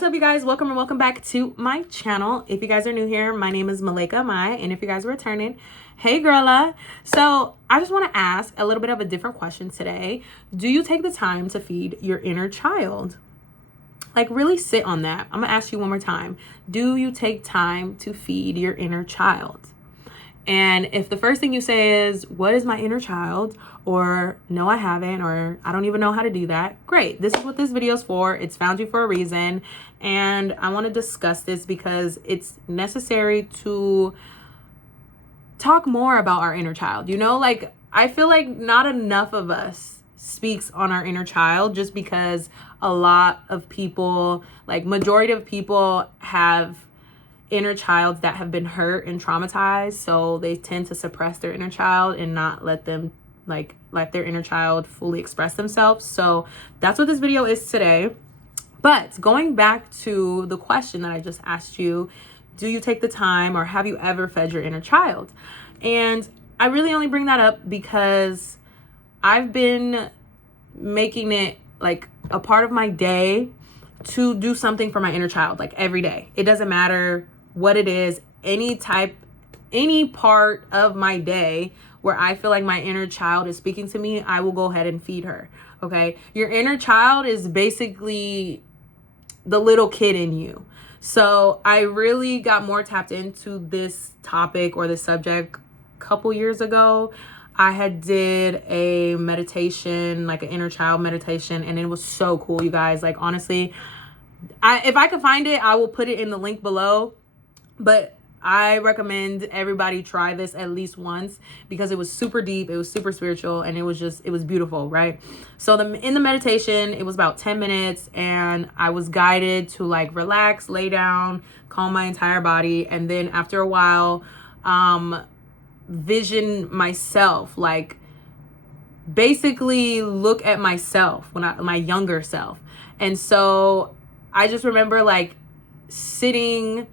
What's up, you guys? Welcome and welcome back to my channel. If you guys are new here, my name is Malaika Mai, and if you guys are returning, hey girla. So I just want to ask a little bit of a different question today. Do you take the time to feed your inner child? Like, really sit on that. I'm gonna ask you one more time. Do you take time to feed your inner child? And if the first thing you say is, what is my inner child? Or no, I haven't, or I don't even know how to do that. Great. This is what this video is for. It's found you for a reason. And I want to discuss this because it's necessary to talk more about our inner child. You know, like, I feel like not enough of us speaks on our inner child, just because a lot of people, like majority of people, have inner childs that have been hurt and traumatized, so they tend to suppress their inner child and not let them let their inner child fully express themselves. So that's what this video is today. But going back to the question that I just asked you, do you take the time, or have you ever fed your inner child? And I really only bring that up because I've been making it like a part of my day to do something for my inner child, like every day. It doesn't matter what it is, any part of my day where I feel like my inner child is speaking to me, I will go ahead and feed her. Okay. Your inner child is basically the little kid in you. So I really got more tapped into this topic or this subject a couple years ago. I had did a meditation, like an inner child meditation, and it was so cool, you guys. Like, honestly, if I could find it, I will put it in the link below. But I recommend everybody try this at least once, because it was super deep, it was super spiritual, and it was beautiful, right? So in the meditation, it was about 10 minutes, and I was guided to like relax, lay down, calm my entire body, and then after a while, vision myself, like basically look at myself my younger self. And so I just remember like sitting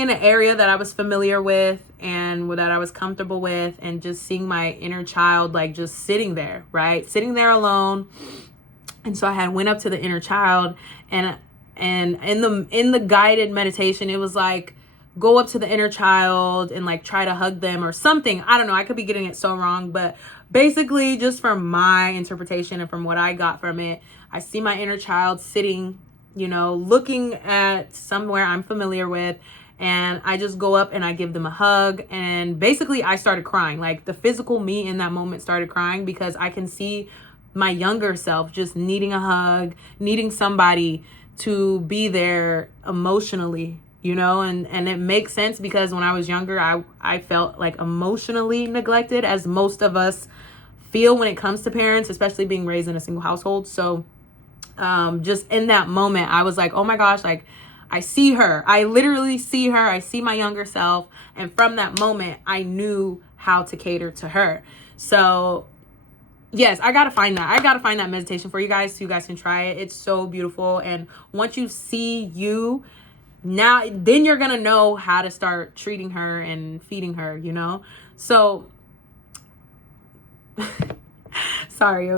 in an area that I was familiar with and that I was comfortable with, and just seeing my inner child like just sitting there, right? Sitting there alone. And so I had went up to the inner child, and in the guided meditation, it was like, go up to the inner child and like try to hug them or something. I don't know. I could be getting it so wrong, but basically, just from my interpretation and from what I got from it, I see my inner child sitting, you know, looking at somewhere I'm familiar with, and I just go up and I give them a hug. And basically I started crying. Like, the physical me in that moment started crying, because I can see my younger self just needing a hug, needing somebody to be there emotionally, you know. And it makes sense, because when I was younger, I felt like emotionally neglected, as most of us feel when it comes to parents, especially being raised in a single household. So just in that moment, I was like, oh my gosh, like, I see her. I literally see her. I see my younger self. And from that moment, I knew how to cater to her. So yes, I gotta find that meditation for you guys, so you guys can try it. It's so beautiful. And once you see you, then you're gonna know how to start treating her and feeding her, you know? So sorry,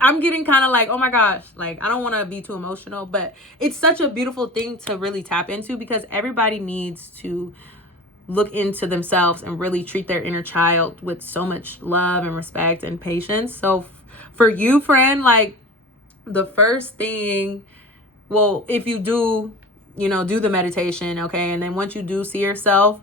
I'm getting kind of like, oh my gosh, like, I don't want to be too emotional, but it's such a beautiful thing to really tap into, because everybody needs to look into themselves and really treat their inner child with so much love and respect and patience. So for you, friend, like, the first thing, well, if you do, you know, do the meditation, okay, and then once you do see yourself,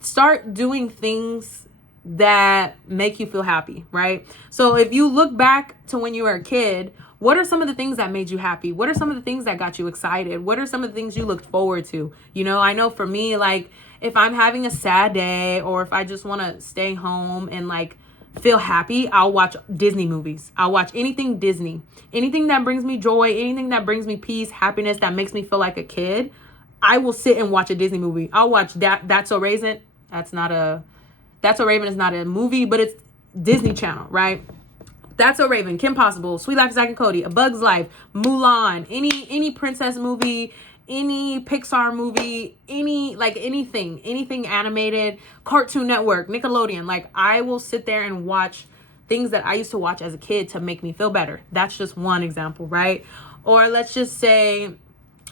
start doing things that make you feel happy, right? So if you look back to when you were a kid, what are some of the things that made you happy? What are some of the things that got you excited? What are some of the things you looked forward to? You know, I know for me, like, if I'm having a sad day, or if I just want to stay home and like feel happy, I'll watch Disney movies. I'll watch anything Disney, anything that brings me joy, anything that brings me peace, happiness, that makes me feel like a kid. I will sit and watch a Disney movie. I'll watch That's So Raven. That's So Raven is not a movie, but it's Disney Channel, right? That's So Raven, Kim Possible, Sweet Life of Zack and Cody, A Bug's Life, Mulan, any princess movie, any Pixar movie, anything animated, Cartoon Network, Nickelodeon. Like, I will sit there and watch things that I used to watch as a kid to make me feel better. That's just one example, right? Or let's just say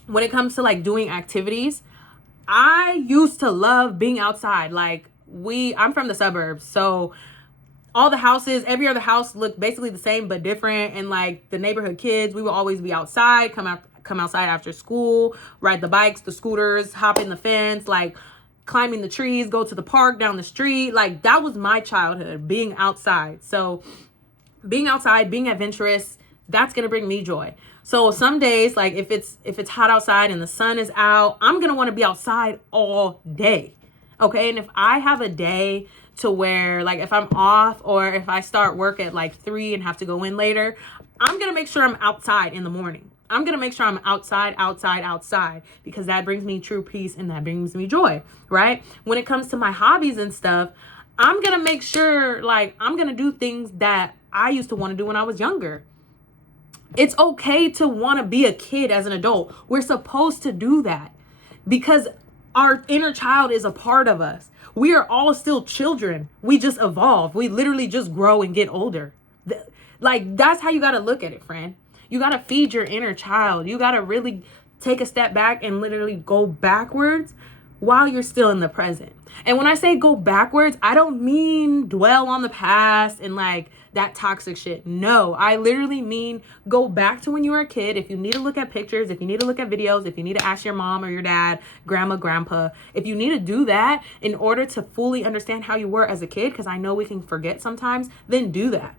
when it comes to like doing activities, I used to love being outside. Like I'm from the suburbs, so all the houses, every other house looked basically the same but different. And like the neighborhood kids, we would always be outside, come outside after school, ride the bikes, the scooters, hop in the fence, like climbing the trees, go to the park down the street. Like that was my childhood, being outside. So being outside, being adventurous, that's gonna bring me joy. So some days, like if it's hot outside and the sun is out, I'm gonna want to be outside all day. Okay. And if I have a day to where, like, if I'm off or if I start work at like 3 and have to go in later, I'm gonna make sure I'm outside in the morning. I'm gonna make sure I'm outside, because that brings me true peace and that brings me joy, right? When it comes to my hobbies and stuff, I'm gonna make sure, like, I'm gonna do things that I used to want to do when I was younger. It's okay to want to be a kid as an adult. We're supposed to do that because our inner child is a part of us. We are all still children. We just evolve. We literally just grow and get older. Like, that's how you got to look at it, friend. You got to feed your inner child. You got to really take a step back and literally go backwards while you're still in the present. And when I say go backwards, I don't mean dwell on the past and like that toxic shit. No, I literally mean go back to when you were a kid. If you need to look at pictures, if you need to look at videos, if you need to ask your mom or your dad, grandma, grandpa, if you need to do that in order to fully understand how you were as a kid, because I know we can forget sometimes, then do that.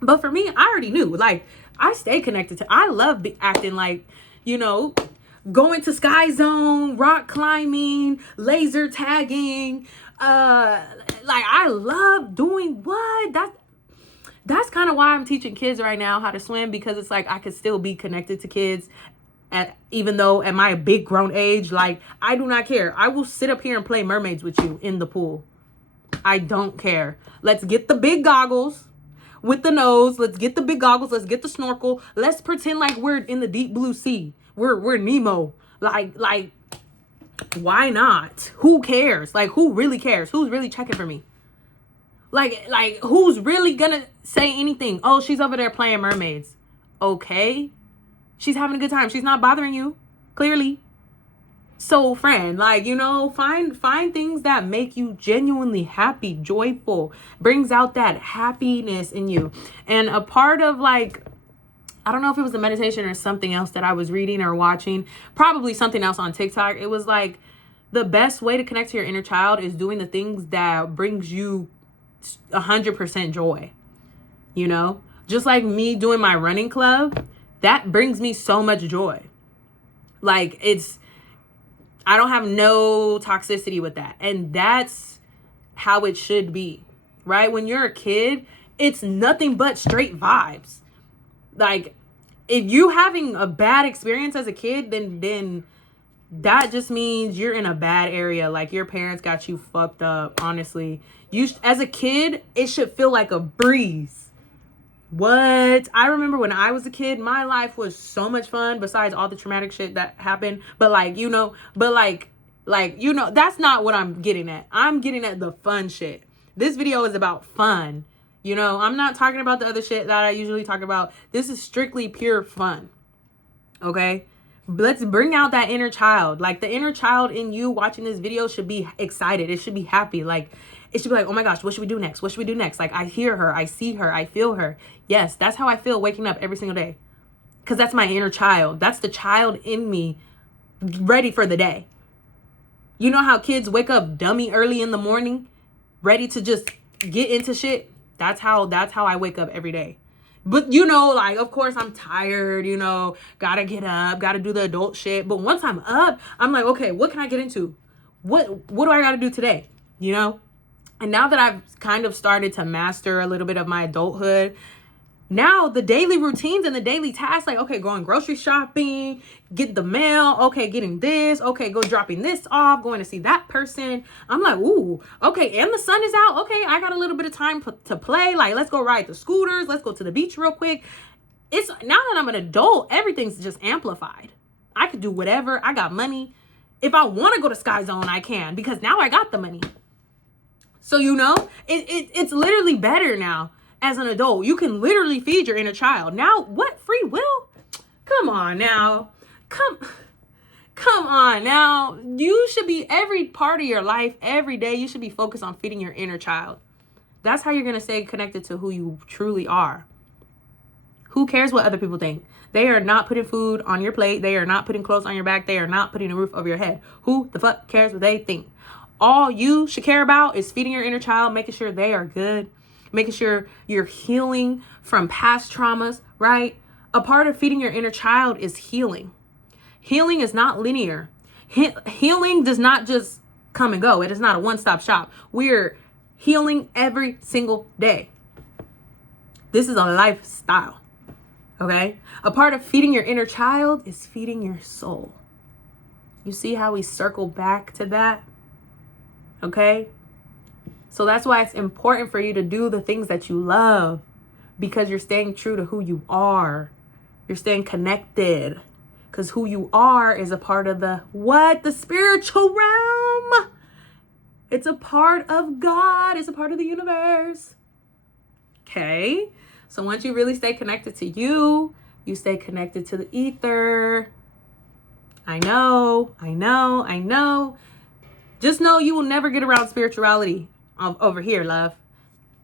But for me, I already knew. Like, I stay connected to, I love acting like, you know, going to Sky Zone, rock climbing, laser tagging. Like, I love doing what? That's kind of why I'm teaching kids right now how to swim, because it's like I could still be connected to kids even though at my big grown age. Like, I do not care. I will sit up here and play mermaids with you in the pool. I don't care. Let's get the big goggles with the nose. Let's get the big goggles. Let's get the snorkel. Let's pretend like we're in the deep blue sea. We're Nemo. Like, why not? Who cares? Like, who really cares? Who's really checking for me? Like who's really gonna say anything? Oh, she's over there playing mermaids. Okay. She's having a good time. She's not bothering you, clearly. So, friend, like, you know, find things that make you genuinely happy, joyful, brings out that happiness in you. And a part of, like, I don't know if it was a meditation or something else that I was reading or watching, probably something else on TikTok. It was like, the best way to connect to your inner child is doing the things that brings you 100% joy. You know, just like me doing my running club, that brings me so much joy. Like, I don't have no toxicity with that. And that's how it should be, right? When you're a kid, it's nothing but straight vibes. Like, if you having a bad experience as a kid, then that just means you're in a bad area. Like, your parents got you fucked up, honestly. As a kid, it should feel like a breeze. What? I remember when I was a kid, my life was so much fun besides all the traumatic shit that happened. But like, you know, that's not what I'm getting at. I'm getting at the fun shit. This video is about fun. You know, I'm not talking about the other shit that I usually talk about. This is strictly pure fun. Okay? Let's bring out that inner child. Like, the inner child in you watching this video should be excited. It should be happy. Like, it should be like, oh my gosh, what should we do next? What should we do next? Like, I hear her, I see her, I feel her. Yes, that's how I feel waking up every single day. Because that's my inner child. That's the child in me ready for the day. You know how kids wake up dummy early in the morning, ready to just get into shit? That's how I wake up every day. But, you know, like, of course, I'm tired, you know, gotta get up, gotta do the adult shit. But once I'm up, I'm like, okay, what can I get into? What do I gotta do today? You know? And now that I've kind of started to master a little bit of my adulthood, now the daily routines and the daily tasks, like, okay, going grocery shopping, get the mail, okay, getting this, okay, go dropping this off, going to see that person. I'm like, ooh, okay, and the sun is out. Okay, I got a little bit of time to play. Like, let's go ride the scooters. Let's go to the beach real quick. It's now that I'm an adult, everything's just amplified. I could do whatever. I got money. If I want to go to Sky Zone, I can, because now I got the money. So, you know, it's literally better now. As an adult, you can literally feed your inner child. Now, what? Free will? Come on now. Come on now. You should be, every part of your life, every day, you should be focused on feeding your inner child. That's how you're going to stay connected to who you truly are. Who cares what other people think? They are not putting food on your plate. They are not putting clothes on your back. They are not putting a roof over your head. Who the fuck cares what they think? All you should care about is feeding your inner child, making sure they are good, making sure you're healing from past traumas, right? A part of feeding your inner child is healing. Healing is not linear. Healing does not just come and go. It is not a one-stop shop. We're healing every single day. This is a lifestyle, okay? A part of feeding your inner child is feeding your soul. You see how we circle back to that, okay? So that's why it's important for you to do the things that you love, because you're staying true to who you are. You're staying connected, because who you are is a part of the spiritual realm. It's a part of God. It's a part of the universe. Okay? So once you really stay connected to you, you stay connected to the ether. I know. Just know you will never get around spirituality over here, love.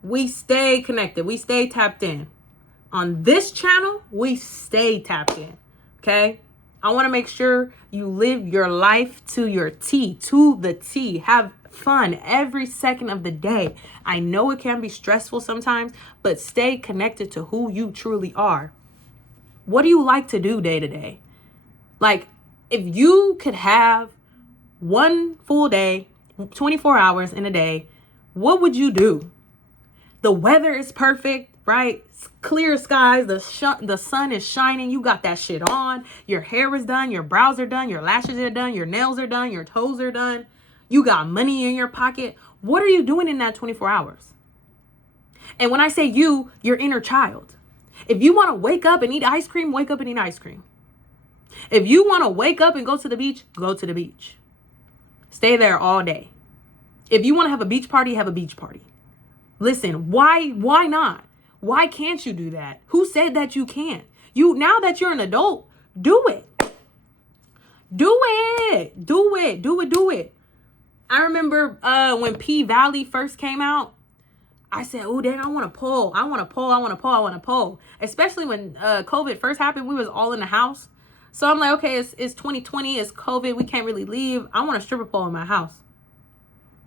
We stay connected. We stay tapped in. On this channel, we stay tapped in. Okay? I want to make sure you live your life to your T, to the T. Have fun every second of the day. I know it can be stressful sometimes, but stay connected to who you truly are. What do you like to do day to day? Like, if you could have one full day, 24 hours in a day, what would you do? The weather is perfect, right? Clear skies, the sun is shining. You got that shit on. Your hair is done. Your brows are done. Your lashes are done. Your nails are done. Your toes are done. You got money in your pocket. What are you doing in that 24 hours? And when I say you, your inner child. If you want to wake up and eat ice cream, wake up and eat ice cream. If you want to wake up and go to the beach, go to the beach. Stay there all day. If you want to have a beach party, have a beach party. Listen, why not? Why can't you do that? Who said that you can't? Now that you're an adult, do it. Do it. I remember when P Valley first came out, I said, oh, dang, I want to pull. Especially when COVID first happened, we was all in the house. So I'm like, okay, it's 2020, it's COVID, we can't really leave. I want a stripper pole in my house.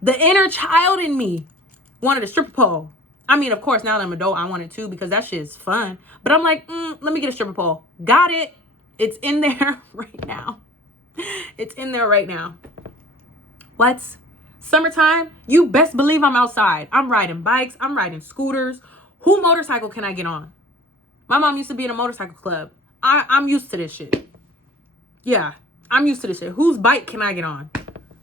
The inner child in me wanted a stripper pole. I mean, of course, now that I'm an adult, I want it too, because that shit is fun. But I'm like, let me get a stripper pole. Got it. It's in there right now. What? Summertime? You best believe I'm outside. I'm riding bikes. I'm riding scooters. Who motorcycle can I get on? My mom used to be in a motorcycle club. I'm used to this shit. Yeah, I'm used to this shit. Whose bike can I get on?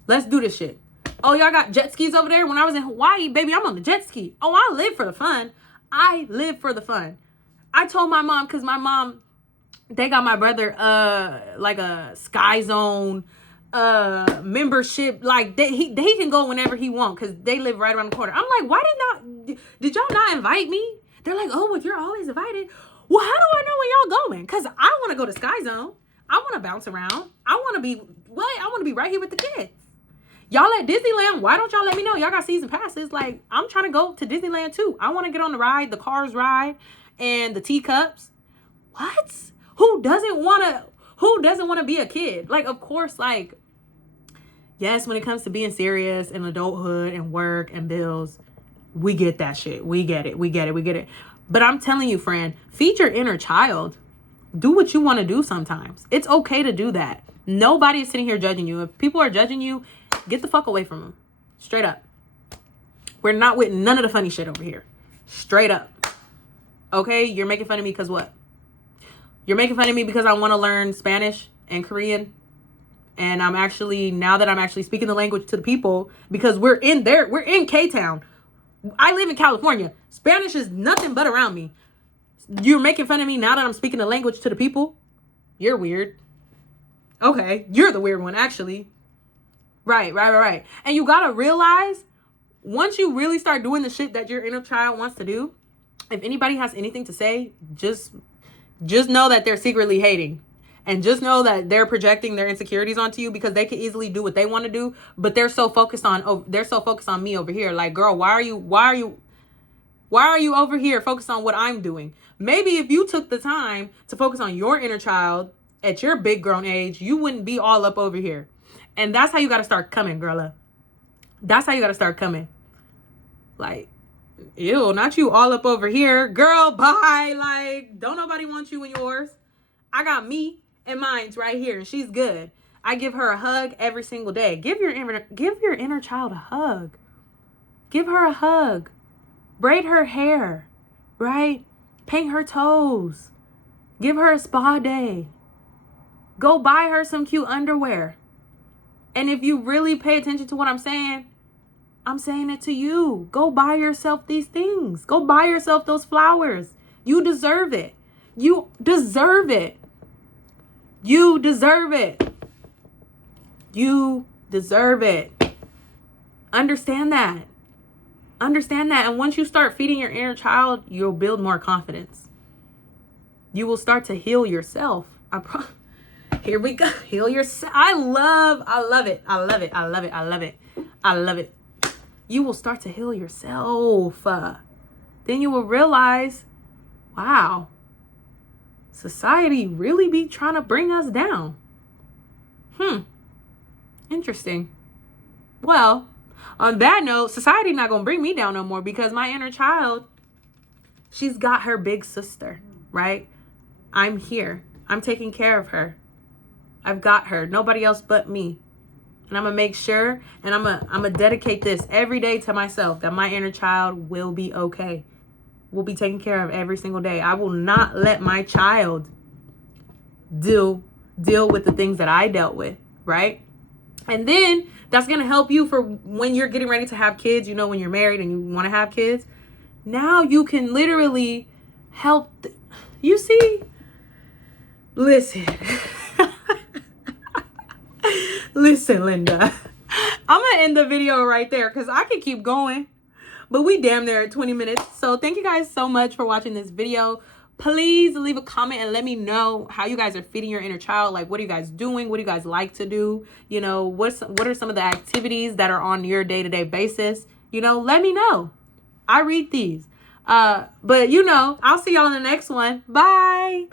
Let's do this shit. Oh, y'all got jet skis over there? When I was in Hawaii, baby, I'm on the jet ski. Oh, I live for the fun. I told my mom, because my mom, they got my brother like a Sky Zone membership. Like he can go whenever he wants, because they live right around the corner. I'm like, did y'all not invite me? They're like, oh, well, you're always invited. Well, how do I know where y'all going? Because I want to go to Sky Zone. I want to bounce around. I want to be right here with the kids. Y'all at Disneyland, why don't y'all let me know? Y'all got season passes. Like, I'm trying to go to Disneyland too. I want to get on the ride, the Cars ride, and the teacups. What? Who doesn't want to be a kid? Like, of course, like, yes, when it comes to being serious and adulthood and work and bills, we get that shit. We get it. But I'm telling you, friend, feed your inner child. Do what you want to do sometimes. It's okay to do that. Nobody is sitting here judging you. If people are judging you, get the fuck away from them. Straight up. We're not with none of the funny shit over here. Straight up. Okay? You're making fun of me because what? You're making fun of me because I want to learn Spanish and Korean. And now that I'm actually speaking the language to the people, because we're in K-Town. I live in California. Spanish is nothing but around me. You're making fun of me now that I'm speaking the language to the people? You're weird. Okay, you're the weird one, actually. Right. And you gotta realize, once you really start doing the shit that your inner child wants to do, if anybody has anything to say, just know that they're secretly hating. And just know that they're projecting their insecurities onto you because they can easily do what they want to do, but they're so focused on me over here. Like, girl, why are you over here focused on what I'm doing? Maybe if you took the time to focus on your inner child at your big grown age, you wouldn't be all up over here. And that's how you got to start coming, girl. That's how you got to start coming. Like, ew, not you all up over here. Girl, bye. Like, don't nobody want you in yours. I got me and mine's right here, and she's good. I give her a hug every single day. Give your inner child a hug. Give her a hug. Braid her hair, right? Paint her toes. Give her a spa day. Go buy her some cute underwear. And if you really pay attention to what I'm saying it to you. Go buy yourself these things. Go buy yourself those flowers. You deserve it. You deserve it. You deserve it. You deserve it. Understand that. Understand that. And once you start feeding your inner child, you'll build more confidence. You will start to heal yourself. Here we go. Heal yourself. I love it. I love it. I love it. I love it. I love it. You will start to heal yourself. Then you will realize, wow, society really be trying to bring us down. Interesting. Well, on that note, society not going to bring me down no more because my inner child, she's got her big sister, right? I'm here. I'm taking care of her. I've got her. Nobody else but me. And I'm going to make sure, and I'm going to dedicate this every day to myself, that my inner child will be okay. Will be taken care of every single day. I will not let my child deal with the things that I dealt with, right? And then that's going to help you for when you're getting ready to have kids, you know, when you're married and you want to have kids. Now you can literally help. You see? Listen. Listen, Linda. I'm going to end the video right there because I could keep going. But we damn near at 20 minutes. So thank you guys so much for watching this video. Please leave a comment and let me know how you guys are feeding your inner child. Like, what are you guys doing? What do you guys like to do? You know, what are some of the activities that are on your day-to-day basis? You know, let me know. I read these. But, you know, I'll see y'all in the next one. Bye.